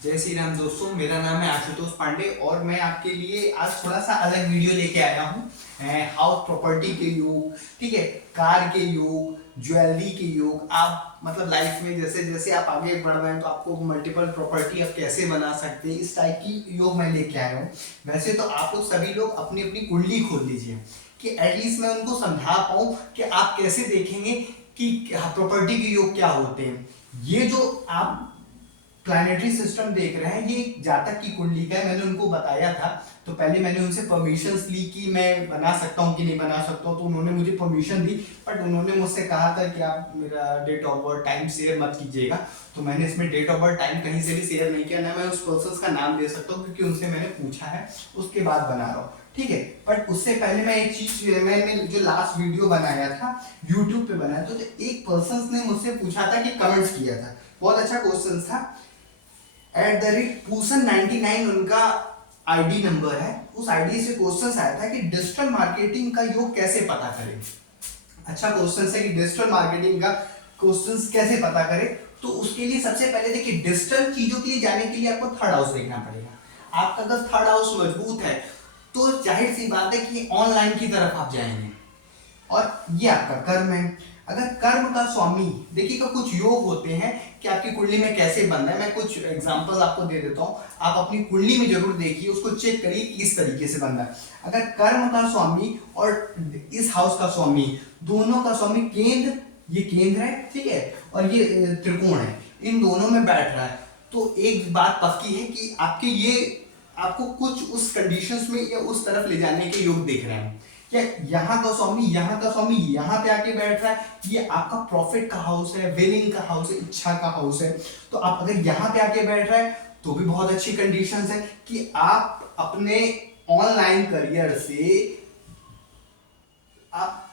जय श्री राम दोस्तों, मेरा नाम है आशुतोष पांडे और मैं आपके लिए आज थोड़ा सा अलग वीडियो लेके आया हूँ। हाउस प्रॉपर्टी के योग, ठीक है, कार के योग, ज्वेलरी के योग। आप मतलब लाइफ में जैसे जैसे आप आगे बढ़ रहे हैं तो आपको मल्टीपल प्रॉपर्टी आप कैसे बना सकते हैं, इस टाइप की योग मैं लेके आया हूँ। वैसे तो आप लोग सभी लोग अपनी अपनी कुंडली खोल लीजिए कि एटलीस्ट मैं उनको समझा पाऊँ कि आप कैसे देखेंगे कि प्रॉपर्टी के योग क्या होते हैं। ये जो आप प्लानिटरी सिस्टम देख रहे हैं ये जातक की कुंडली का है। मैंने उनको बताया था, तो पहले मैंने उनसे परमिशंस ली कि मैं बना सकता हूँ कि नहीं बना सकता हूँ, तो उन्होंने मुझे परमिशन दी। बट उन्होंने मुझसे कहा था कि आप मेरा date of birth time share मत कीजिएगा। तो मैंने इसमें डेट ऑफ बर्थ टाइम कहीं से भी शेयर नहीं किया, ना मैं उस पर्सन का नाम दे सकता हूँ क्योंकि उनसे मैंने पूछा है, उसके बाद बना रहा हूँ, ठीक है। बट उससे पहले मैं एक चीज, मैंने जो लास्ट वीडियो बनाया था यूट्यूब पे बनाया था, तो एक पर्सन ने मुझसे पूछा था कि कमेंट्स किया था, बहुत अच्छा क्वेश्चन था। @पूसन99 उनका आईडी नंबर है। उस आईडी से क्वेश्चन आया था कि डिजिटल मार्केटिंग का योग कैसे पता करें। अच्छा क्वेश्चन है कि डिजिटल मार्केटिंग का क्वेश्चन कैसे पता करें। तो उसके लिए सबसे पहले देखिए, डिजिटल चीजों के लिए जाने के लिए आपको थर्ड हाउस देखना पड़ेगा। आपका अगर थर्ड हाउस मजबूत है तो जाहिर सी बात है कि ऑनलाइन की तरफ आप जाएंगे। और ये आपका कर्म है। अगर कर्म का स्वामी देखिएगा, कुछ योग होते हैं कि आपकी कुंडली में कैसे बन रहा है। मैं कुछ एग्जांपल आपको दे देता हूं, आप अपनी कुंडली में जरूर देखिए, उसको चेक करिए कि इस तरीके से बन रहा है। अगर कर्म का स्वामी और इस हाउस का स्वामी, दोनों का स्वामी केंद्र, ये केंद्र है, ठीक है, और ये त्रिकोण है, इन दोनों में बैठ रहा है, तो एक बात पक्की है कि आपके ये आपको कुछ उस कंडीशंस में या उस तरफ ले जाने के योग दिख रहे हैं। क्या यहाँ का स्वामी, यहाँ का स्वामी यहाँ पे आके बैठ रहा है, ये आपका प्रॉफिट का हाउस है, विलिंग का हाउस है, इच्छा का हाउस है। तो आप अगर यहाँ पे आके बैठ रहा है तो भी बहुत अच्छी कंडीशंस है कि आप अपने ऑनलाइन करियर से आप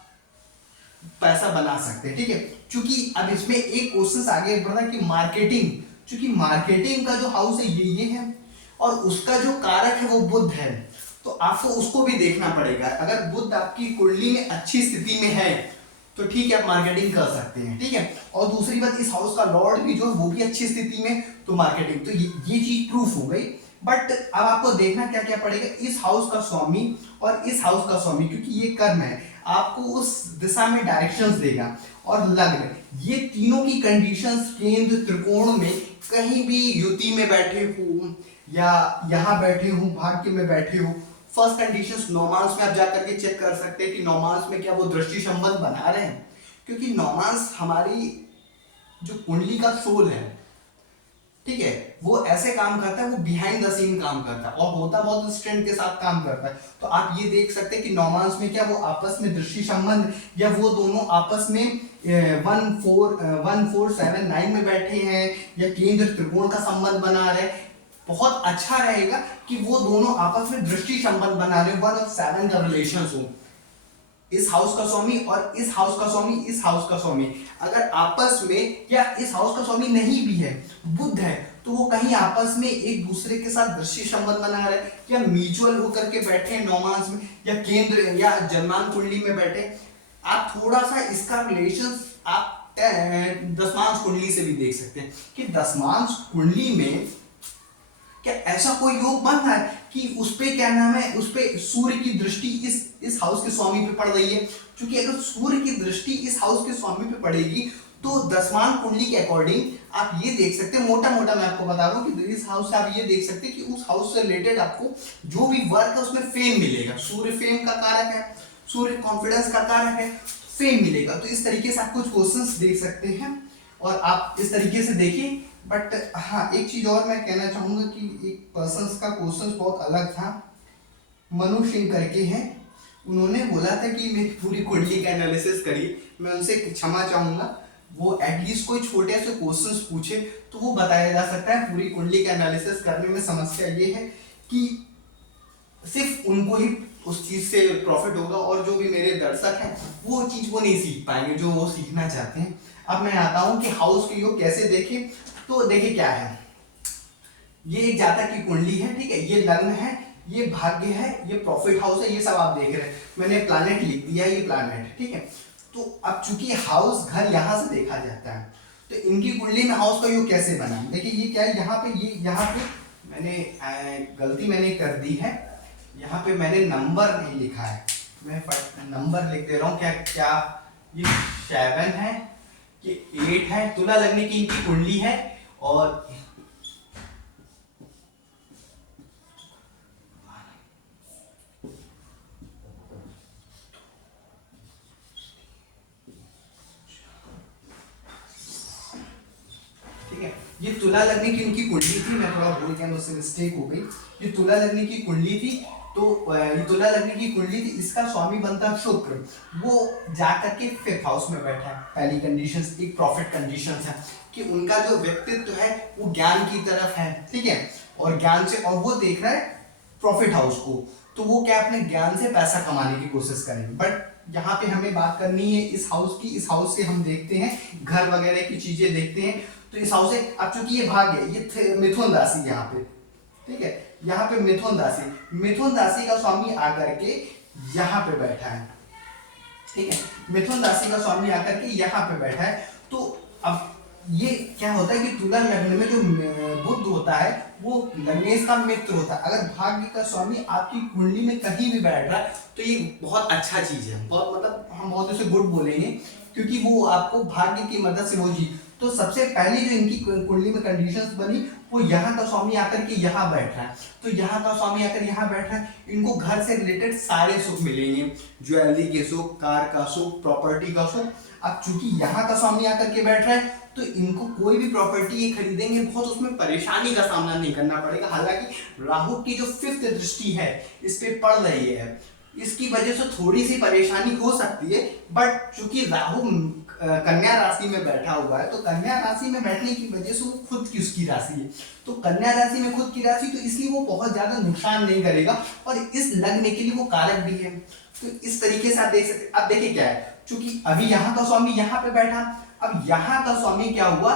पैसा बना सकते हैं, ठीक है। क्योंकि अब इसमें एक क्वेश्चन आगे बढ़ रहा है कि मार्केटिंग, क्योंकि मार्केटिंग का जो हाउस है ये है और उसका जो कारक है वो बुध है, तो आपको उसको भी देखना पड़ेगा। अगर बुध आपकी कुंडली में अच्छी स्थिति में है तो ठीक है, आप मार्केटिंग कर सकते हैं, ठीक है। और दूसरी बात, इस हाउस का लॉर्ड भी जो है वो भी अच्छी स्थिति में, तो मार्केटिंग, तो ये चीज प्रूफ हो गई। बट अब आपको देखना क्या क्या पड़ेगा, इस हाउस का स्वामी और इस हाउस का स्वामी, क्योंकि ये कर्म है, आपको उस दिशा में डायरेक्शंस देगा। और लग्न, ये तीनों की कंडीशंस केंद्र त्रिकोण में कहीं भी युति में बैठे हो या यहाँ बैठे हो, भाग्य में बैठे हो, फर्स्ट कंडीशंस नौमांस में आप जाकर के चेक कर सकते हैं कि नौमांस में क्या वो दृष्टि संबंध बना रहे हैं, क्योंकि नौमांस हमारी जो कुंडली का सोल है, ठीक है, वो ऐसे काम करता है, वो बिहाइंड द सीन काम करता है और होता बहुत स्ट्रेंथ के साथ काम करता है। तो आप ये देख सकते हैं कि नौमांस में क्या वो आपस में दृष्टि संबंध या वो दोनों आपस में 1 4 7 9 में बैठे हैं या केंद्र त्रिकोण का संबंध बना रहे हैं। बहुत अच्छा रहेगा कि वो दोनों आपस में दृष्टि संबंध बना रहे, 1 और 7 का रिलेशन हो, इस हाउस का स्वामी और इस हाउस का स्वामी, इस हाउस का स्वामी अगर आपस में, या इस हाउस का स्वामी नहीं भी है, बुध है, तो वो कहीं आपस में एक दूसरे के साथ दृष्टि संबंध बना रहे या म्यूचुअल होकर के बैठे हैं नौमांस में या केंद्र या जन्मान कुंडली में बैठे। आप थोड़ा सा इसका रिलेशन आप दसमांश कुंडली से भी देख सकते हैं कि दसमांश कुंडली में क्या ऐसा कोई योग बन रहा है कि उस पे क्या नाम है, उस पे सूर्य की दृष्टि इस हाउस के स्वामी पे पड़ रही है। क्योंकि अगर सूर्य की दृष्टि इस हाउस के स्वामी पे पड़ेगी तो दसमान कुंडली के अकॉर्डिंग आप ये देख सकते हैं, मोटा मोटा मैं आपको बता रहा हूँ कि इस हाउस से आप ये देख सकते हैं कि उस हाउस से रिलेटेड आपको जो भी वर्क है उसमें फेम मिलेगा। सूर्य फेम का कारक है, सूर्य कॉन्फिडेंस का कारक है, फेम मिलेगा। तो इस तरीके से आप कुछ क्वेश्चंस देख सकते हैं और आप इस तरीके से देखिए। बट हाँ, एक चीज और मैं कहना चाहूंगा कि एक पर्सन का क्वेश्चन बहुत अलग था, मनु सिंह करके हैं, उन्होंने बोला था कि मेरी पूरी कुंडली का एनालिसिस करिए। मैं उनसे क्षमा चाहूंगा, वो एटलीस्ट कोई छोटे से क्वेश्चंस पूछे तो वो बताया जा सकता है। पूरी कुंडली का एनालिसिस करने में समस्या ये है कि सिर्फ उनको ही उस चीज से प्रॉफिट होगा और जो भी मेरे दर्शक हैं वो चीज वो नहीं सीख पाएंगे जो वो सीखना चाहते हैं। अब मैं आता हूं कि हाउस के योग कैसे देखें। तो देखिए क्या है, ये एक जातक की कुंडली है, ठीक है, ये लग्न है, ये भाग्य है, ये प्रॉफिट हाउस है, ये सब आप देख रहे हैं। मैंने प्लैनेट लिख दिया, ये प्लैनेट, ठीक है। तो अब चूंकि हाउस घर यहां से देखा जाता है, तो इनकी कुंडली में हाउस का योग कैसे बना, देखिए ये क्या है, यहाँ पे मैंने गलती मैंने कर दी है, यहाँ पे मैंने नंबर नहीं लिखा है, मैं नंबर लिख दे रहा हूँ। क्या क्या ये 7 है, ये 8 है, तुला लगने की इनकी कुंडली है। और ठीक है, ये तुला लगने की इनकी कुंडली थी, मैं थोड़ा भूल गया, मुझसे मिस्टेक हो गई। ये तुला लगने की कुंडली थी, तो ये तुला लगने की कुंडली थी, इसका स्वामी बनता शुक्र, वो जाकर के 5th हाउस में बैठा है। पहली कंडीशन एक प्रॉफिट कंडीशन है कि उनका जो व्यक्तित्व है वो ज्ञान की तरफ है, ठीक है, और ज्ञान से, और वो देख रहा है प्रॉफिट हाउस को, तो वो क्या अपने ज्ञान से पैसा कमाने की कोशिश करेंगे। बट यहाँ पे हमें बात करनी है इस हाउस की, इस हाउस से हम देखते हैं घर वगैरह की चीजें देखते हैं। तो इस हाउस से, अब चूंकि ये भाग्य, ये मिथुन राशि यहाँ पे, ठीक है, यहाँ पे मिथुन राशि का स्वामी आकर के यहाँ पे बैठा है, ठीक है, मिथुन राशि का स्वामी आकर के यहाँ पे बैठा है। तो अब ये क्या होता है कि तुला लग्न में जो बुध होता है वो लग्नेश का मित्र होता है। अगर भाग्य का स्वामी आपकी कुंडली में कहीं भी बैठ रहा है तो ये बहुत अच्छा चीज है, बहुत मतलब हम बहुत उसे गुड बोलेंगे, क्योंकि वो आपको भाग्य की मदद से वो जी। तो सबसे पहली जो इनकी कुंडली में कंडीशंस बनी, वो यहाँ का स्वामी आकर के यहाँ बैठ रहा है। तो यहाँ का स्वामी आकर यहाँ बैठ रहा है, इनको घर से रिलेटेड सारे सुख मिलेंगे, ज्वेलरी के सुख, कार का सुख, प्रॉपर्टी का सुख। अब चूंकि यहाँ का स्वामी आकर के बैठ रहा है तो इनको कोई भी प्रॉपर्टी ये खरीदेंगे, बहुत उसमें परेशानी का सामना नहीं करना पड़ेगा। हालांकि राहु की जो 5th दृष्टि है इस पे पड़ रही है, इसकी वजह से थोड़ी सी परेशानी हो सकती है। बट चूंकि राहु कन्या राशि में बैठा हुआ है, तो कन्या राशि में बैठने की वजह से वो खुद की उसकी राशि है, तो कन्या राशि में खुद की राशि, तो इसलिए वो बहुत ज्यादा नुकसान नहीं करेगा, और इस लग्न के लिए वो कारक भी है। तो इस तरीके से आप देख सकते। अब देखिए क्या है, चूंकि अभी यहाँ का स्वामी यहाँ पे बैठा, अब यहाँ का स्वामी क्या हुआ,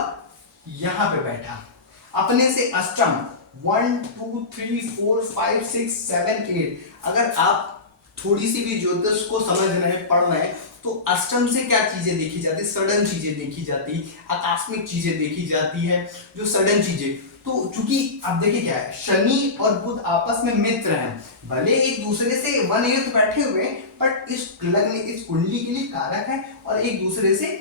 यहाँ पे बैठा, अपने से अष्टम 1 2 3 4 5 6 7 8। अगर आप थोड़ी सी भी ज्योतिष को समझ रहे हैं, पढ़ रहे हैं, तो अष्टम से क्या चीजें देखी जाती, सडन चीजें देखी जाती, आकस्मिक चीजें देखी जाती है, जो सडन चीजें। तो चूंकि आप देखिए क्या है, शनि और बुध आपस में मित्र हैं, भले एक दूसरे से 1/8 बैठे हुए हैं, बट इस लग्न इस कुंडली के लिए कारक है और एक दूसरे से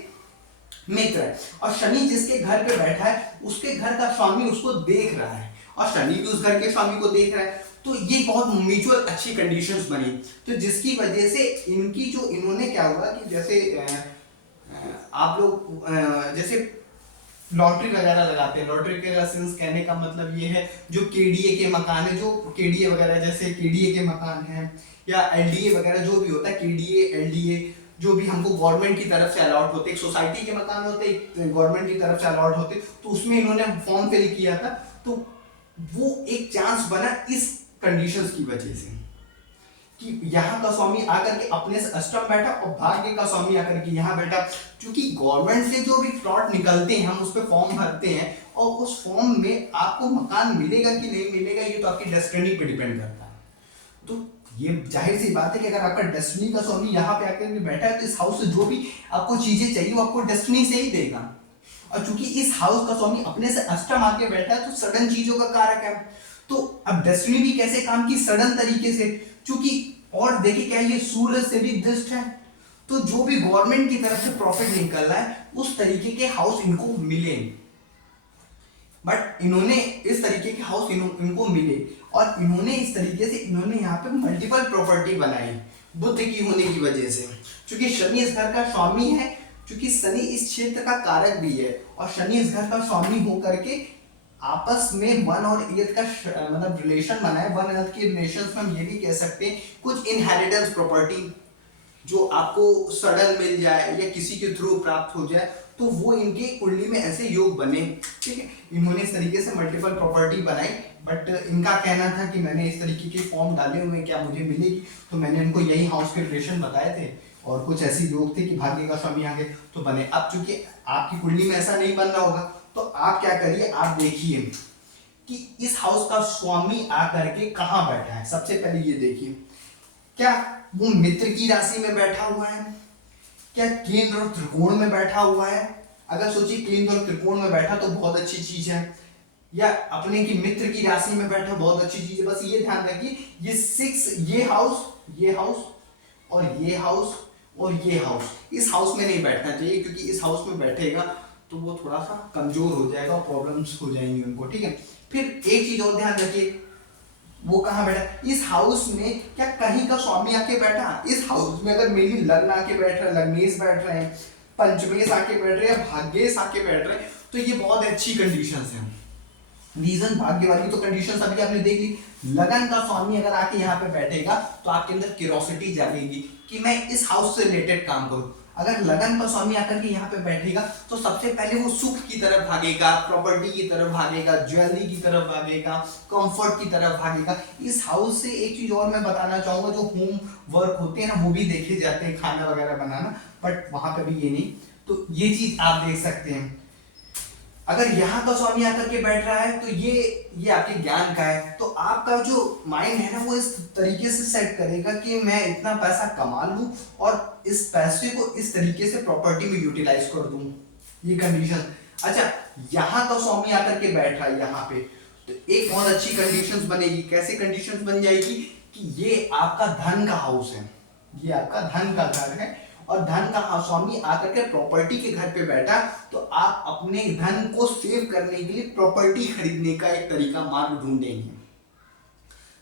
मित्र है। और शनि जिसके घर पे बैठा है उसके घर का स्वामी उसको देख रहा है, और शनि भी उस घर के स्वामी को देख रहा है। तो ये बहुत म्यूचुअल अच्छी कंडीशंस बनी, तो जिसकी वजह से इनकी जो इन्होंने क्या हुआ कि जैसे आप लोग जैसे लॉटरी वगैरह लगाते हैं, लॉटरी के सेंस कहने का मतलब ये है जो केडीए के मकान है, जो केडीए वगैरह जैसे केडीए के मकान है या एलडीए वगैरह जो भी होता है, केडीए एलडीए जो भी हमको गवर्नमेंट की तरफ से अलॉट होते, एक सोसाइटी के मकान होते, एक गवर्नमेंट की तरफ से अलॉट होते, तो उसमें इन्होंने फॉर्म फिल किया था। तो वो एक चांस बना इस कंडीशंस की वजह से कि यहाँ का स्वामी आकर के अपने से अष्टम बैठा और भाग्य का स्वामी आकर के यहाँ बैठा। क्योंकि गवर्नमेंट से जो भी प्लॉट निकलते हैं हम उस पर फॉर्म भरते हैं, और उस फॉर्म में आपको मकान मिलेगा कि नहीं मिलेगा ये तो आपकी डेस्टिनी पे डिपेंड करता है। तो ये जाहिर सी बात है कि अगर आपका डेस्टिनी का स्वामी यहाँ पे आकर के बैठा है तो इस हाउस से जो भी आपको चीजें चाहिए वो आपको डेस्टिनी से ही देगा। और चूंकि इस हाउस का स्वामी अपने से अष्टम आके बैठा है तो सडन चीजों का कारक है। तो अब डेस्टिनी भी कैसे काम की, सडन तरीके से, चूंकि और देखिए क्या ये सूर्य से भी दृष्ट है, तो जो भी गवर्नमेंट की तरफ से प्रॉफिट निकल रहा है उस तरीके के हाउस इनको मिले। बट इन्होंने इस तरीके के हाउस इनको मिले, और इन्होंने इस तरीके से इन्होंने यहाँ पे मल्टीपल प्रॉपर्टी बनाई बुद्ध की होने की वजह से। क्योंकि शनि इस घर का स्वामी है, क्योंकि शनि इस क्षेत्र का कारक भी है, और शनि इस घर का स्वामी होकर के आपस में 1 और 8 का मतलब रिलेशन बना है। 1 के रिलेशन में हम ये भी कह सकते हैं कुछ इनहेरिटेंस प्रॉपर्टी जो आपको सडन मिल जाए या किसी के थ्रू प्राप्त हो जाए, तो वो इनके कुंडली में ऐसे योग बने। ठीक है, इन्होंने इस तरीके से मल्टीपल प्रॉपर्टी बनाई, बट इनका कहना था कि मैंने इस तरीके के फॉर्म डाले हुए क्या मुझे मिलेगी, तो मैंने उनको यही हाउस के रिलेशन बताए थे, और कुछ ऐसे योग थे कि भाग्य का स्वामी आगे तो बने। अब चूंकि आपकी कुंडली में ऐसा नहीं बन रहा होगा, तो आप क्या करिए, आप देखिए कि इस हाउस का स्वामी आकर के कहां बैठा है। सबसे पहले ये देखिए, क्या वो मित्र की राशि में बैठा हुआ है, क्या केंद्र और त्रिकोण में बैठा हुआ है। अगर सोचिए केंद्र और त्रिकोण में बैठा तो बहुत अच्छी चीज है, या अपने की मित्र की राशि में बैठा बहुत अच्छी चीज है। बस ये ध्यान रखिए ये 6, ये हाउस, ये हाउस और ये हाउस और ये हाउस, इस हाउस में नहीं बैठना चाहिए, क्योंकि इस हाउस में बैठेगा तो वो थोड़ा सा कमजोर हो जाएगा और प्रॉब्लम्स हो जाएंगी उनको, ठीक है। फिर एक चीज और ध्यान रखिए, वो कहाँ बैठा, इस हाउस में क्या कहीं का स्वामी आके बैठा, इस हाउस में अगर मेरी लग्न आके बैठ रहा है, लग्नेश बैठ रहे हैं, पंचमेश आके बैठ रहे हैं, भाग्येश आके बैठ रहे हैं, तो ये बहुत अच्छी कंडीशंस हैं। रीजन भाग्य वाली तो कंडीशन अभी आपने देख ली। लगन का स्वामी अगर आके यहाँ पे बैठेगा तो आपके अंदर क्यूरोसिटी जागेगी कि मैं इस हाउस से रिलेटेड काम करूं। अगर लगन का स्वामी आकर के यहाँ पे बैठेगा तो सबसे पहले वो सुख की तरफ भागेगा, प्रॉपर्टी की तरफ भागेगा, ज्वेलरी की तरफ भागेगा, कंफर्ट की तरफ भागेगा। इस हाउस से एक चीज और मैं बताना चाहूंगा, जो होम वर्क होते हैं ना वो भी देखे जाते हैं, खाना वगैरह बनाना, बट वहां पे भी ये नहीं। तो ये चीज आप देख सकते हैं। अगर यहाँ का स्वामी आकर के बैठ रहा है तो ये आपके ज्ञान का है, तो आपका जो माइंड है ना वो इस तरीके से सेट करेगा कि मैं इतना पैसा कमा लूं और इस पैसे को इस तरीके से प्रॉपर्टी में यूटिलाइज कर दूं, ये कंडीशन। अच्छा, यहाँ का स्वामी आकर के बैठ रहा है यहाँ पे, तो एक बहुत अच्छी कंडीशंस बनेगी। कैसे कंडीशंस बन जाएगी कि ये आपका धन का हाउस है, ये आपका धन का घर है, और धन का स्वामी आकर के प्रॉपर्टी के घर पे बैठा तो आप अपने धन को सेव करने के लिए प्रॉपर्टी खरीदने का एक तरीका, मार्ग ढूंढेंगे।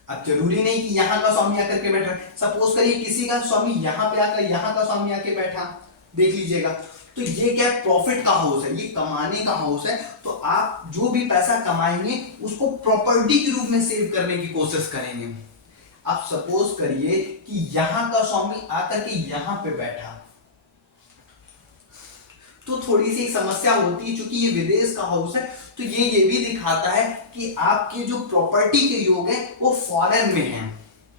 अब जरूरी नहीं कि यहाँ का स्वामी आकर के बैठा, सपोज करिए किसी का स्वामी यहाँ पे आकर यहाँ का स्वामी आके बैठा, देख लीजिएगा, तो ये क्या है, प्रॉफिट का हाउस है, ये कमाने का हाउस है। तो आप जो भी पैसा कमाएंगे उसको प्रॉपर्टी के रूप में सेव करने की कोशिश करेंगे। आप सपोज करिए कि यहां का स्वामी आकर के यहां पे बैठा, तो थोड़ी सी एक समस्या होती है, क्योंकि ये विदेश का हाउस है, तो ये भी दिखाता है कि आपके जो प्रॉपर्टी के योग है वो फॉरेन में है,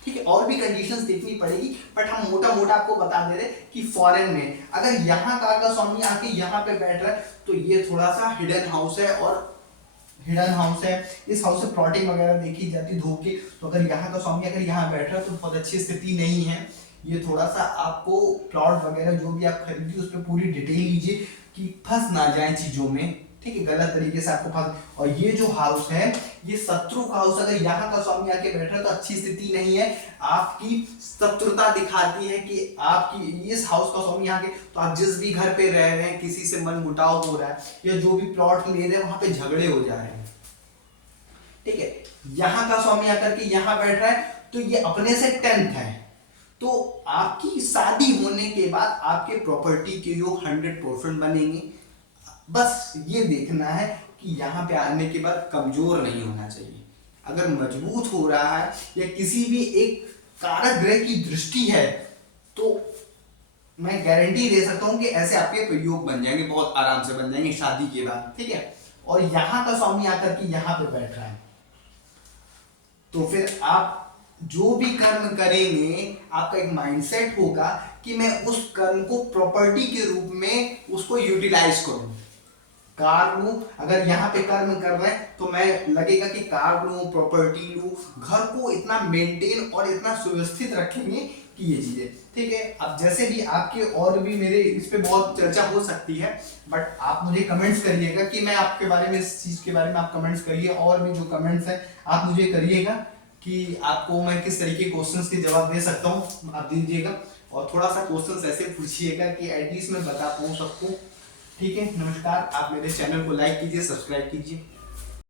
ठीक है। और भी कंडीशंस देखनी पड़ेगी, बट हम मोटा मोटा आपको बता दे रहे कि फॉरेन में। अगर यहाँ का स्वामी आके यहाँ पे बैठ रहा है तो ये थोड़ा सा हिडन हाउस है, और हिडन हाउस है, इस हाउस से प्लॉटिंग वगैरह देखी जाती है धोखे। तो अगर यहाँ का स्वामी अगर यहाँ बैठ रहा है तो बहुत अच्छी स्थिति नहीं है। ये थोड़ा सा आपको प्लॉट वगैरह जो भी आप खरीदिए उस पर पूरी डिटेल लीजिए कि फंस ना जाए चीजों में, ठीक है, गलत तरीके से आपको फंस। और ये जो हाउस है ये शत्रु का हाउस, अगर यहाँ का स्वामी आके बैठ रहा है तो अच्छी स्थिति नहीं है, आपकी शत्रुता दिखाती है कि आपकी इस हाउस का स्वामी यहाँ के, तो आप जिस भी घर पे रह रहे हैं किसी से मन मुटाव हो रहा है, या जो भी प्लॉट ले रहे हैं वहां पे झगड़े हो जा रहे हैं, ठीक है। यहाँ का स्वामी आकर के यहाँ बैठ रहा है तो ये अपने से 10th है, तो आपकी शादी होने के बाद आपके प्रॉपर्टी के योग 100% बनेंगे। बस ये देखना है कि यहाँ पे आने के बाद कमजोर नहीं होना चाहिए। अगर मजबूत हो रहा है या किसी भी एक कारक ग्रह की दृष्टि है तो मैं गारंटी दे सकता हूं कि ऐसे आपके योग बन जाएंगे, बहुत आराम से बन जाएंगे शादी के बाद, ठीक है। और यहाँ का स्वामी आकर के यहाँ पे बैठ रहा है तो फिर आप जो भी कर्म करेंगे आपका एक माइंडसेट होगा कि मैं उस कर्म को प्रॉपर्टी के रूप में उसको यूटिलाइज करूं, कार लूं। अगर यहाँ पे कर्म कर रहे हैं तो मैं लगेगा कि कार लूं, प्रॉपर्टी लूं, घर को इतना मेंटेन और इतना सुव्यवस्थित रखेंगे कि ये चीजें, ठीक है। अब जैसे भी आपके और भी मेरे इस पे बहुत चर्चा हो सकती है, बट आप मुझे कमेंट्स करिएगा कि मैं आपके बारे में, इस चीज के बारे में आप कमेंट्स करिए, और भी जो कमेंट्स है आप मुझे करिएगा कि आपको मैं किस तरीके क्वेश्चंस के जवाब दे सकता हूँ, आप दीजिएगा। और थोड़ा सा क्वेश्चंस ऐसे पूछिएगा कि एटलीस्ट मैं बता पाऊँ सबको, ठीक है। नमस्कार, आप मेरे चैनल को लाइक कीजिए, सब्सक्राइब कीजिए।